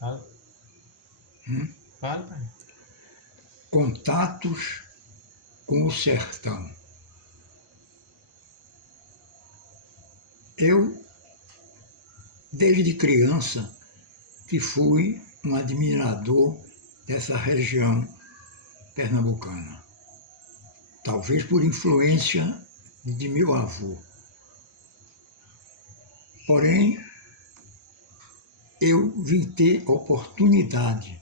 Fala. Fala, pai. Contatos com o sertão. Eu, desde criança, que fui um admirador dessa região pernambucana. Talvez por influência de meu avô. Porém, eu vim ter oportunidade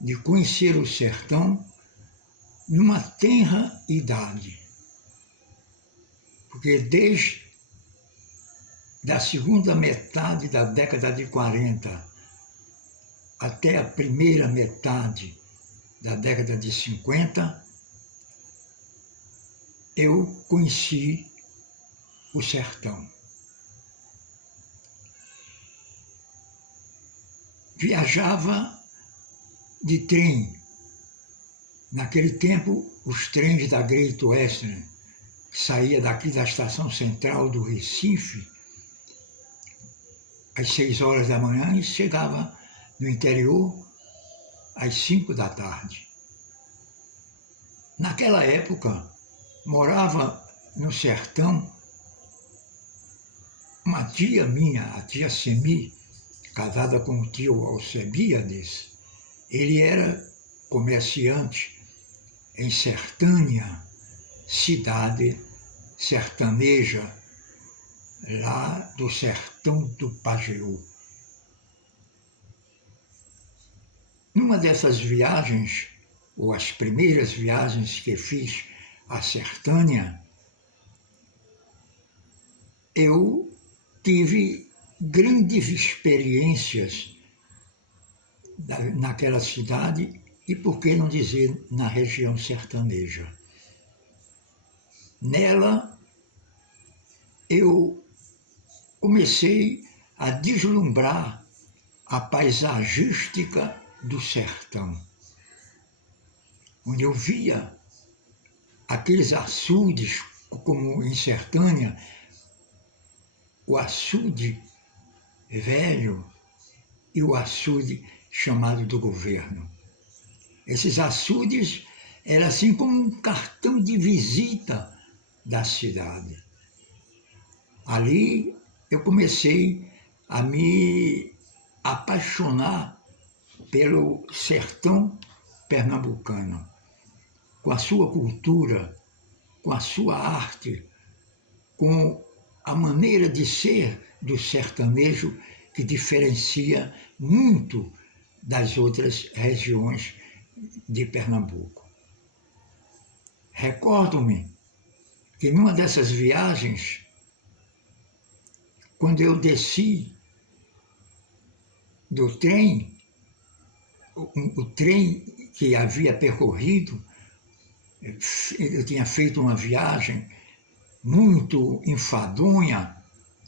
de conhecer o sertão numa tenra idade. Porque desde a segunda metade da década de 40 até a primeira metade da década de 50, eu conheci o sertão. Viajava de trem. Naquele tempo, os trens da Great Western, que saía daqui da estação central do Recife, às 6 horas da manhã e chegava no interior às 5 da tarde. Naquela época, morava no sertão uma tia minha, a tia Semi, casada com o tio Alcebiades. Ele era comerciante em Sertânia, cidade sertaneja, lá do sertão do Pajeú. Numa dessas viagens, ou as primeiras viagens que fiz a Sertânia, eu tive grandes experiências naquela cidade e, por que não dizer, na região sertaneja. Nela, eu comecei a deslumbrar a paisagística do sertão, onde eu via aqueles açudes, como em Sertânia, o açude velho e o açude chamado do governo. Esses açudes eram assim como um cartão de visita da cidade. Ali eu comecei a me apaixonar pelo sertão pernambucano, com a sua cultura, com a sua arte, com a maneira de ser do sertanejo que diferencia muito das outras regiões de Pernambuco. Recordo-me que numa dessas viagens, quando eu desci do trem, o trem que havia percorrido, eu tinha feito uma viagem muito enfadonha,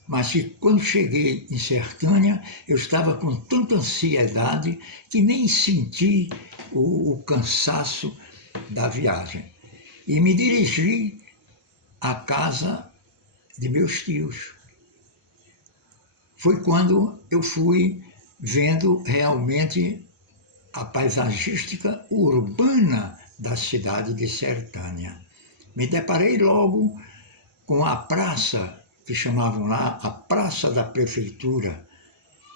mas que quando cheguei em Sertânia, eu estava com tanta ansiedade que nem senti o cansaço da viagem. E me dirigi à casa de meus tios. Foi quando eu fui vendo realmente a paisagística urbana da cidade de Sertânia. Me deparei logo com a praça, que chamavam lá a Praça da Prefeitura,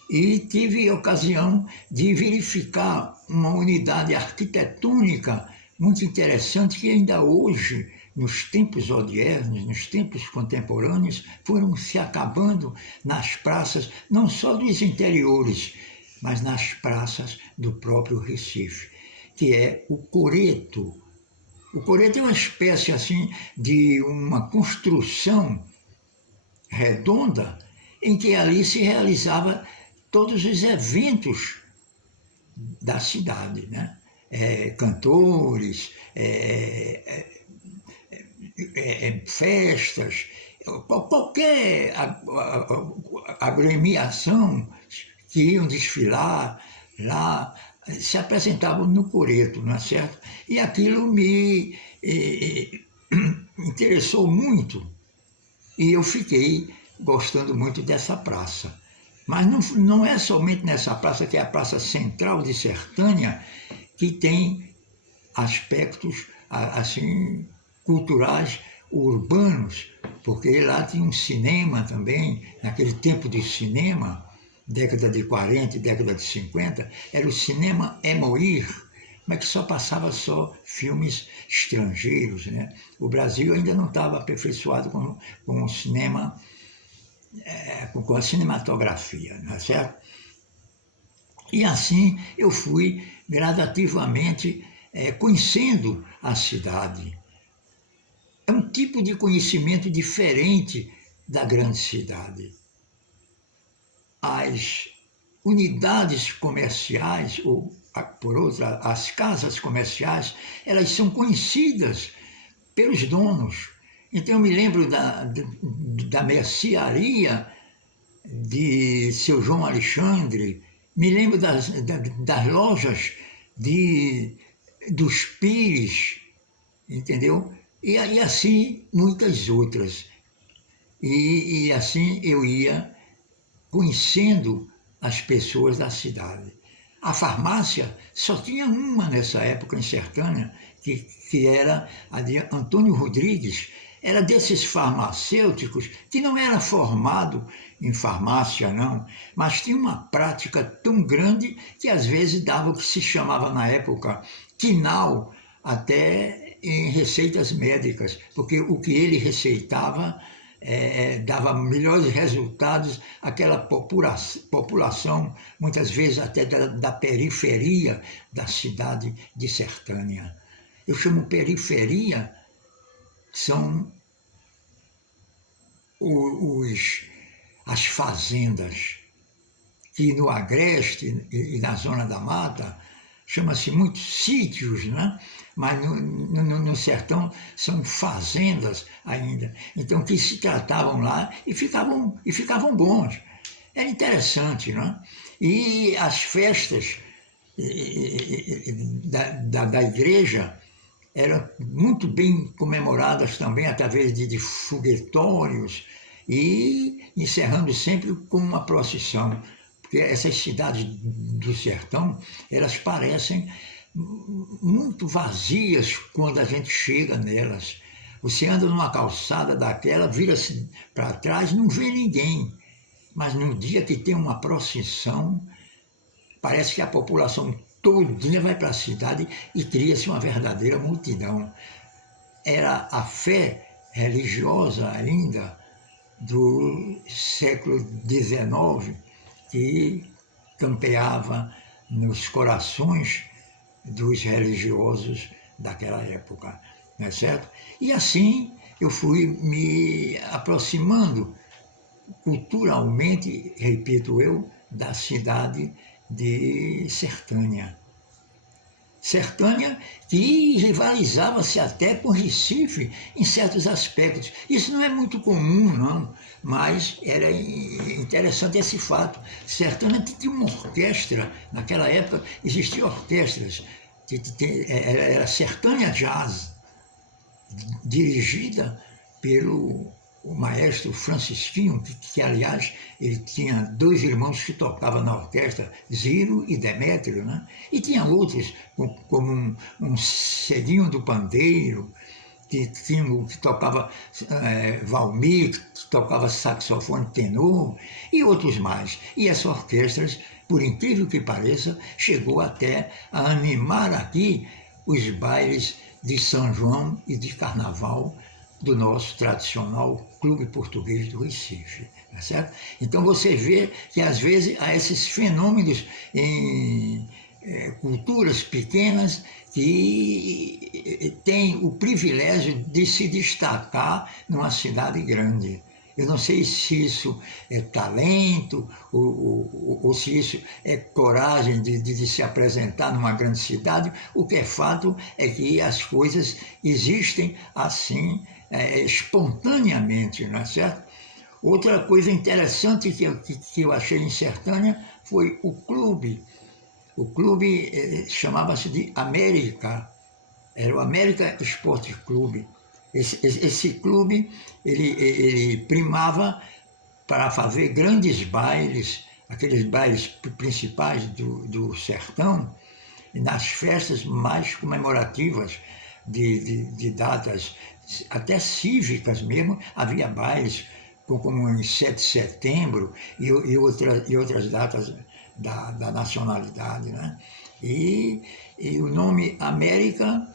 e tive a ocasião de verificar uma unidade arquitetônica muito interessante que ainda hoje, nos tempos odiernos, nos tempos contemporâneos, foram se acabando nas praças, não só dos interiores, mas nas praças do próprio Recife, que é o coreto. O coreto é uma espécie assim de uma construção redonda em que ali se realizava todos os eventos da cidade, né? Cantores, festas, qualquer agremiação que iam desfilar lá, se apresentavam no coreto, não é certo? E aquilo me interessou muito e eu fiquei gostando muito dessa praça. Mas não é somente nessa praça, que é a praça central de Sertânia, que tem aspectos assim culturais urbanos, porque lá tinha um cinema também, naquele tempo de cinema, década de 40 e década de 50, era o cinema Emoir, mas que só passava filmes estrangeiros, né? O Brasil ainda não estava aperfeiçoado com o cinema, com a cinematografia, não é certo? E assim eu fui gradativamente conhecendo a cidade. É um tipo de conhecimento diferente da grande cidade. As unidades comerciais, ou por outra, as casas comerciais, elas são conhecidas pelos donos. Então eu me lembro da mercearia de seu João Alexandre, me lembro das lojas dos Pires, entendeu? E assim muitas outras. E assim eu ia conhecendo as pessoas da cidade. A farmácia só tinha uma nessa época em Sertânia, que era a de Antônio Rodrigues. Era desses farmacêuticos que não era formado em farmácia, não, mas tinha uma prática tão grande que às vezes dava o que se chamava na época quinal, até em receitas médicas, porque o que ele receitava dava melhores resultados àquela população, muitas vezes até da periferia da cidade de Sertânia. Eu chamo periferia, são as fazendas, que no Agreste e na Zona da Mata chama-se muito sítios, né? Mas no sertão são fazendas ainda. Então, que se tratavam lá e ficavam bons. Era interessante, né? E as festas da igreja eram muito bem comemoradas também através de foguetórios e encerrando sempre com uma procissão. Porque essas cidades do sertão, elas parecem muito vazias quando a gente chega nelas. Você anda numa calçada daquela, vira-se para trás, não vê ninguém. Mas no dia que tem uma procissão, parece que a população todinha vai para a cidade e cria-se uma verdadeira multidão. Era a fé religiosa ainda do século XIX que campeava nos corações dos religiosos daquela época, não é certo? E assim eu fui me aproximando culturalmente, repito eu, da cidade de Sertânia. Sertânia que rivalizava-se até com Recife em certos aspectos. Isso não é muito comum, não, mas era interessante esse fato. Sertânia tinha uma orquestra, naquela época existiam orquestras, era Sertânia Jazz, dirigida pelo maestro Francisquinho, que aliás ele tinha 2 irmãos que tocavam na orquestra, Ziro e Demétrio, né? E tinha outros, como um Ceguinho do Pandeiro, que tocava Valmir, que tocava saxofone tenor, e outros mais. E essas orquestras, por incrível que pareça, chegou até a animar aqui os bailes de São João e de Carnaval do nosso tradicional Clube Português do Recife, tá certo? Então você vê que às vezes há esses fenômenos em culturas pequenas que têm o privilégio de se destacar numa cidade grande. Eu não sei se isso é talento ou se isso é coragem de se apresentar numa grande cidade. O que é fato é que as coisas existem assim, espontaneamente, não é certo? Outra coisa interessante que eu achei em Sertânia foi o clube. O clube chamava-se de América, era o América Esporte Clube. Esse clube ele primava para fazer grandes bailes aqueles bailes principais do sertão, e nas festas mais comemorativas de datas até cívicas mesmo, havia bailes, como em 7 de setembro e outras datas da nacionalidade. Né? E o nome América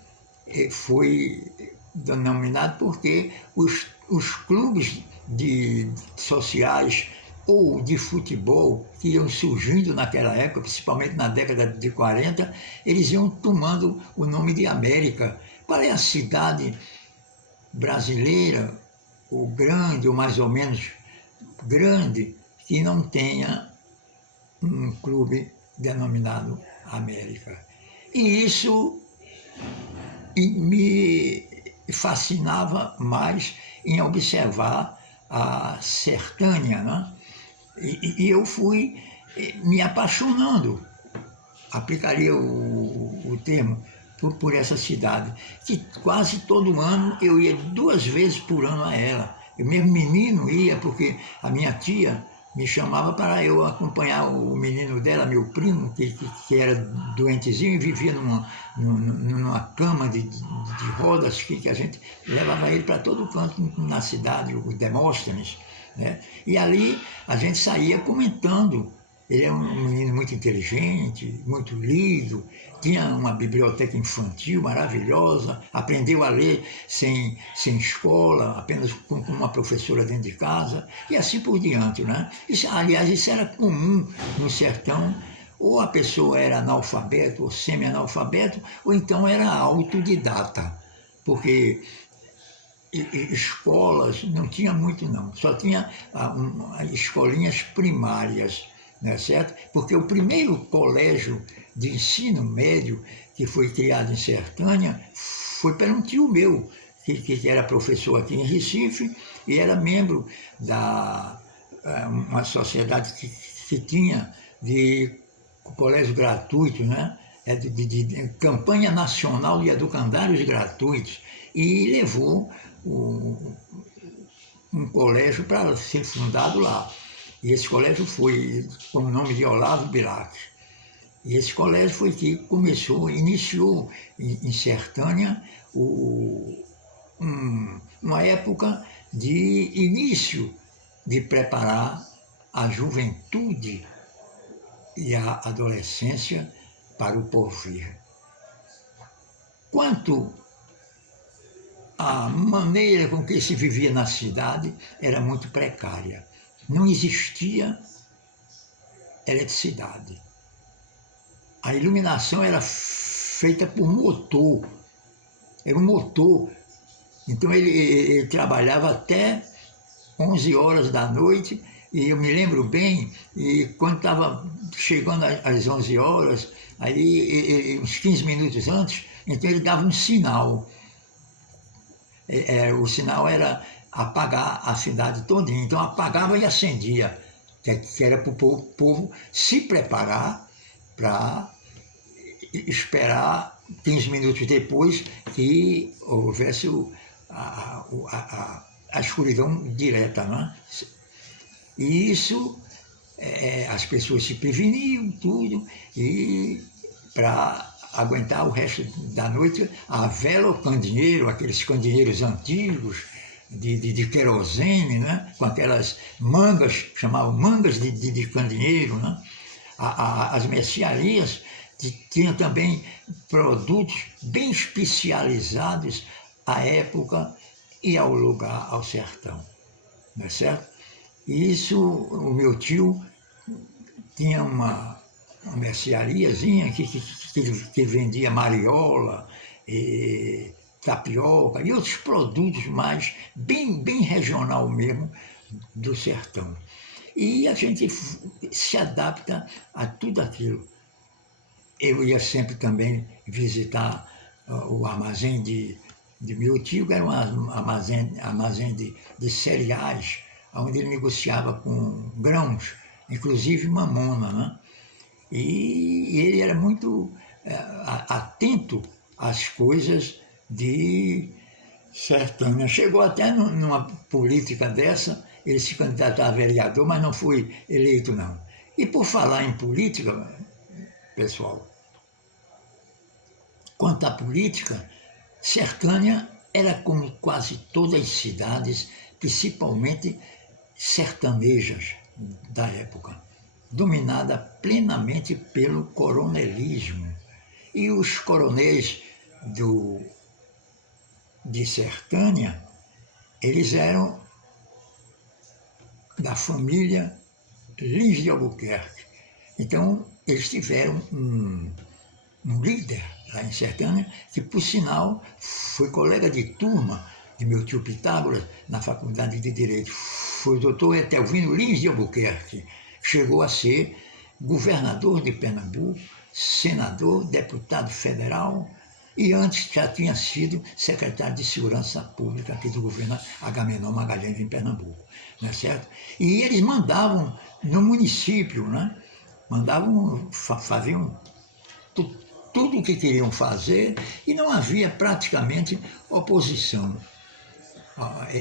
foi denominado porque os clubes sociais ou de futebol que iam surgindo naquela época, principalmente na década de 40, eles iam tomando o nome de América. Qual é a cidade brasileira, ou grande, ou mais ou menos grande, que não tenha um clube denominado América? E isso me fascinava mais em observar a Sertânia, né? E eu fui me apaixonando, aplicaria o termo, por essa cidade, que quase todo ano eu ia 2 vezes por ano a ela. Eu mesmo menino ia, porque a minha tia me chamava para eu acompanhar o menino dela, meu primo, que era doentezinho e vivia numa cama de rodas que a gente levava ele para todo canto na cidade, o Demóstenes. Né? E ali a gente saía comentando. Ele é um menino muito inteligente, muito lido, tinha uma biblioteca infantil maravilhosa, aprendeu a ler sem escola, apenas com uma professora dentro de casa, e assim por diante. Né? Aliás, isso era comum no sertão, ou a pessoa era analfabeto ou semi-analfabeto, ou então era autodidata, porque escolas não tinha muito não, só tinha escolinhas primárias, não é certo? Porque o primeiro colégio de ensino médio que foi criado em Sertânia foi por um tio meu, que era professor aqui em Recife e era membro da uma sociedade que tinha de colégio gratuito, né? De campanha nacional de educandários gratuitos, e levou um colégio para ser fundado lá. E esse colégio foi com o nome de Olavo Bilac. E esse colégio foi que iniciou em Sertânia uma época de início de preparar a juventude e a adolescência para o porvir. Quanto à maneira com que se vivia na cidade, era muito precária. Não existia eletricidade. A iluminação era feita por motor. Era um motor. Então ele trabalhava até 11 horas da noite, e eu me lembro bem, e quando estava chegando às 11 horas, aí uns 15 minutos antes, então ele dava um sinal. O sinal era apagar a cidade todinha. Então apagava e acendia, que era para o povo se preparar para esperar 15 minutos depois que houvesse a escuridão direta. Né? E isso, as pessoas se preveniam, tudo, e para aguentar o resto da noite, a vela ou candeeiro, aqueles candeeiros antigos, de querosene, né? Com aquelas mangas, chamavam mangas de candeeiro. Né? As mercearias tinham também produtos bem especializados à época e ao lugar, ao sertão. Não é certo? E isso, o meu tio tinha uma merceariazinha que vendia mariola, tapioca e outros produtos mais, bem regional mesmo, do sertão. E a gente se adapta a tudo aquilo. Eu ia sempre também visitar o armazém de meu tio, que era um armazém de cereais, onde ele negociava com grãos, inclusive mamona, né? E ele era muito atento às coisas de Sertânia. Chegou até numa política dessa, ele se candidatou a vereador, mas não foi eleito, não. E por falar em política, pessoal, quanto à política, Sertânia era como quase todas as cidades, principalmente sertanejas da época, dominada plenamente pelo coronelismo. E os coronéis de Sertânia, eles eram da família Lins de Albuquerque. Então, eles tiveram um líder lá em Sertânia, que, por sinal, foi colega de turma de meu tio Pitágoras na Faculdade de Direito. Foi o doutor Etelvino Lins de Albuquerque. Chegou a ser governador de Pernambuco, senador, deputado federal, e antes já tinha sido secretário de Segurança Pública aqui do governo Agamenon Magalhães em Pernambuco, não é certo? E eles mandavam no município, né? Faziam tudo o que queriam fazer e não havia praticamente oposição.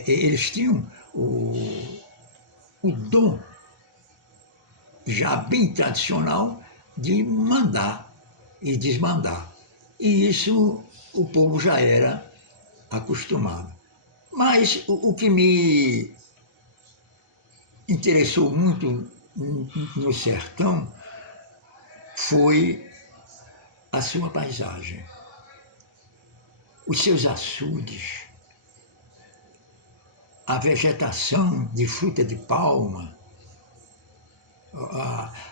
Eles tinham o dom já bem tradicional de mandar e desmandar. E isso o povo já era acostumado. Mas o que me interessou muito no sertão foi a sua paisagem, os seus açudes, a vegetação de fruta de palma,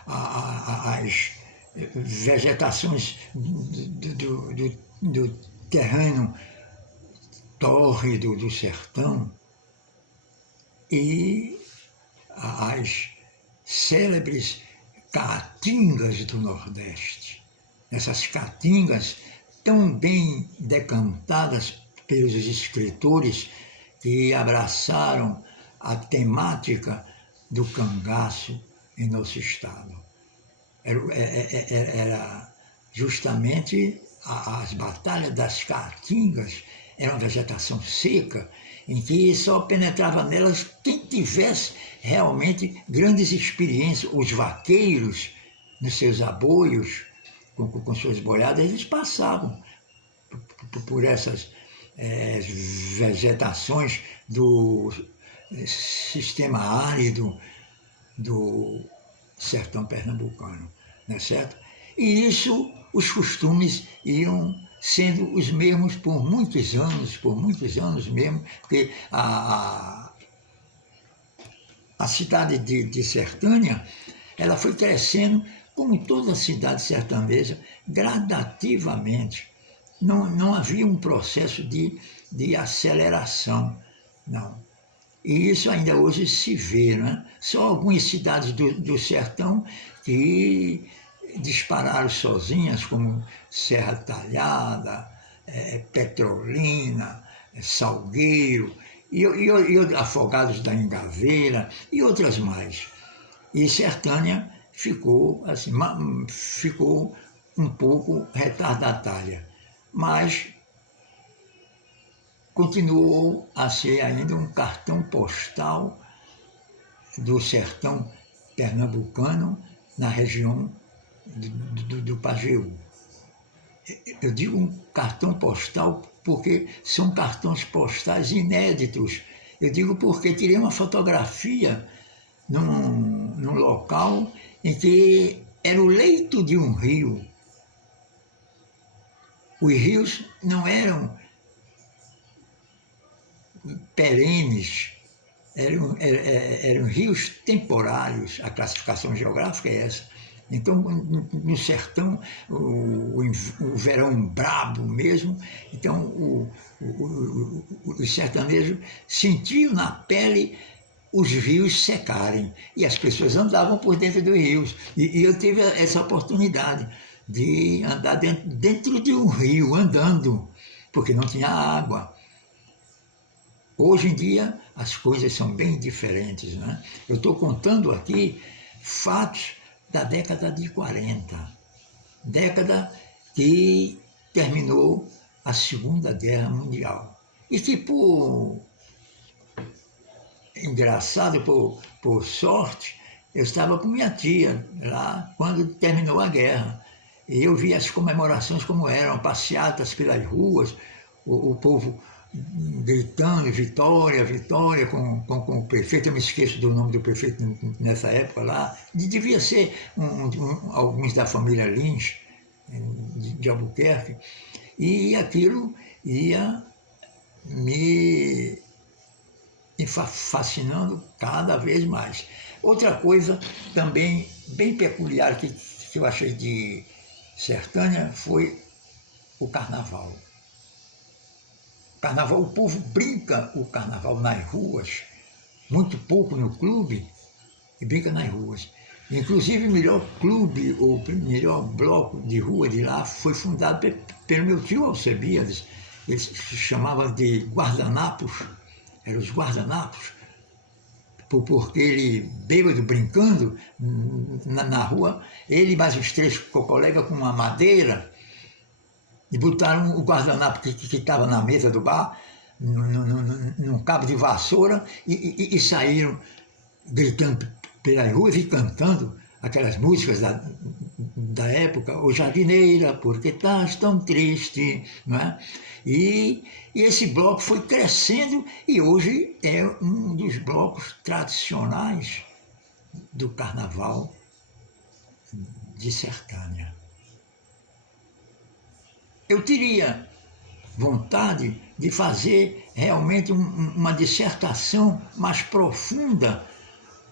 as vegetações do terreno tórrido do sertão e as célebres caatingas do Nordeste. Essas caatingas tão bem decantadas pelos escritores que abraçaram a temática do cangaço em nosso estado. Era justamente as batalhas das caatingas, era uma vegetação seca, em que só penetrava nelas quem tivesse realmente grandes experiências. Os vaqueiros, nos seus aboios, com suas boiadas, eles passavam por essas vegetações do sistema árido do sertão pernambucano, não é certo? E isso, os costumes iam sendo os mesmos por muitos anos mesmo, porque a cidade de Sertânia, ela foi crescendo, como toda cidade sertaneja, gradativamente. Não havia um processo de aceleração, não. E isso ainda hoje se vê, né? Só algumas cidades do sertão que dispararam sozinhas, como Serra Talhada, Petrolina, Salgueiro, e Afogados da Engaveira, e outras mais. E Sertânia ficou um pouco retardatária, mas continuou a ser ainda um cartão postal do sertão pernambucano na região do Pajeú. Eu digo um cartão postal porque são cartões postais inéditos. Eu digo porque tirei uma fotografia num local em que era o leito de um rio. Os rios não eram perenes, eram rios temporários, a classificação geográfica é essa. Então, no sertão, o verão brabo mesmo, então os sertanejos sentiam na pele os rios secarem, e as pessoas andavam por dentro dos rios. E eu tive essa oportunidade de andar dentro de um rio, andando, porque não tinha água. Hoje em dia, as coisas são bem diferentes, né? Eu estou contando aqui fatos da década de 40, década que terminou a Segunda Guerra Mundial. E que, engraçado, por sorte, Eu estava com minha tia lá quando terminou a guerra. E eu vi as comemorações como eram, passeatas pelas ruas, o povo gritando vitória, vitória, com o prefeito. Eu me esqueço do nome do prefeito nessa época lá. Devia ser alguns da família Lins, de Albuquerque. E aquilo ia me fascinando cada vez mais. Outra coisa também bem peculiar que eu achei de Sertânia foi o carnaval. Carnaval, o povo brinca o carnaval nas ruas, muito pouco no clube, e brinca nas ruas. Inclusive, o melhor clube, ou melhor bloco de rua de lá foi fundado pelo meu tio Alcebiades. Ele se chamava de Guardanapos, eram os Guardanapos, porque ele, bêbado, brincando na rua, ele e mais os 3 colegas com uma madeira, e botaram o guardanapo que estava na mesa do bar, num cabo de vassoura, e saíram gritando pelas ruas e cantando aquelas músicas da época, "Ô jardineira, por que estás tão triste?", não é? E esse bloco foi crescendo e hoje é um dos blocos tradicionais do carnaval de Sertânia. Eu teria vontade de fazer realmente uma dissertação mais profunda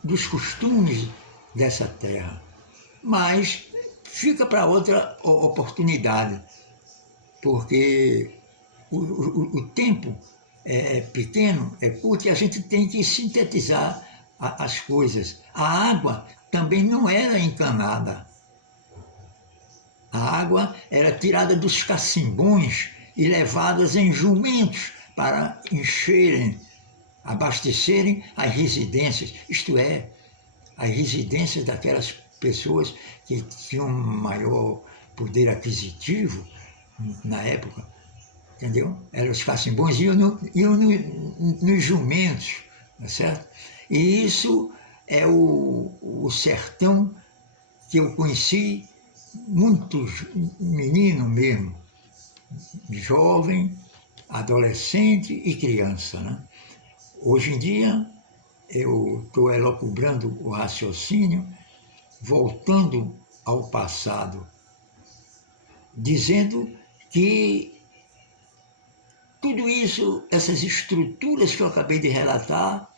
dos costumes dessa terra, mas fica para outra oportunidade, porque o tempo é pequeno, é curto, e a gente tem que sintetizar as coisas. A água também não era encanada. A água era tirada dos cacimbões e levadas em jumentos para encherem, abastecerem as residências, isto é, as residências daquelas pessoas que tinham maior poder aquisitivo na época, entendeu? Eram os cacimbões, iam nos jumentos, tá certo? E isso é o sertão que eu conheci, muito menino mesmo, jovem, adolescente e criança, né? Hoje em dia, eu estou elucubrando o raciocínio, voltando ao passado, dizendo que tudo isso, essas estruturas que eu acabei de relatar,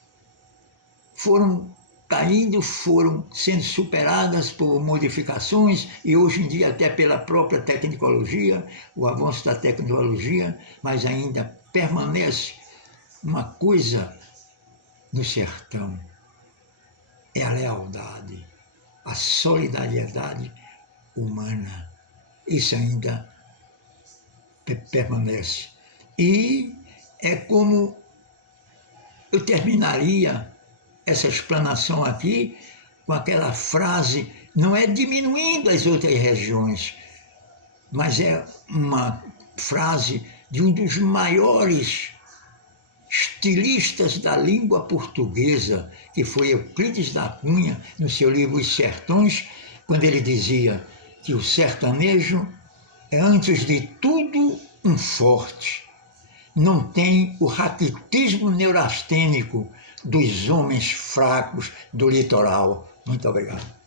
foram caindo, foram sendo superadas por modificações e hoje em dia até pela própria tecnologia, o avanço da tecnologia, mas ainda permanece uma coisa no sertão, é a lealdade, a solidariedade humana. Isso ainda permanece. E é como eu terminaria essa explanação aqui com aquela frase, não é diminuindo as outras regiões, mas é uma frase de um dos maiores estilistas da língua portuguesa, que foi Euclides da Cunha, no seu livro Os Sertões, quando ele dizia que o sertanejo é, antes de tudo, um forte. Não tem o raquitismo neurastênico dos homens fracos do litoral. Muito obrigado.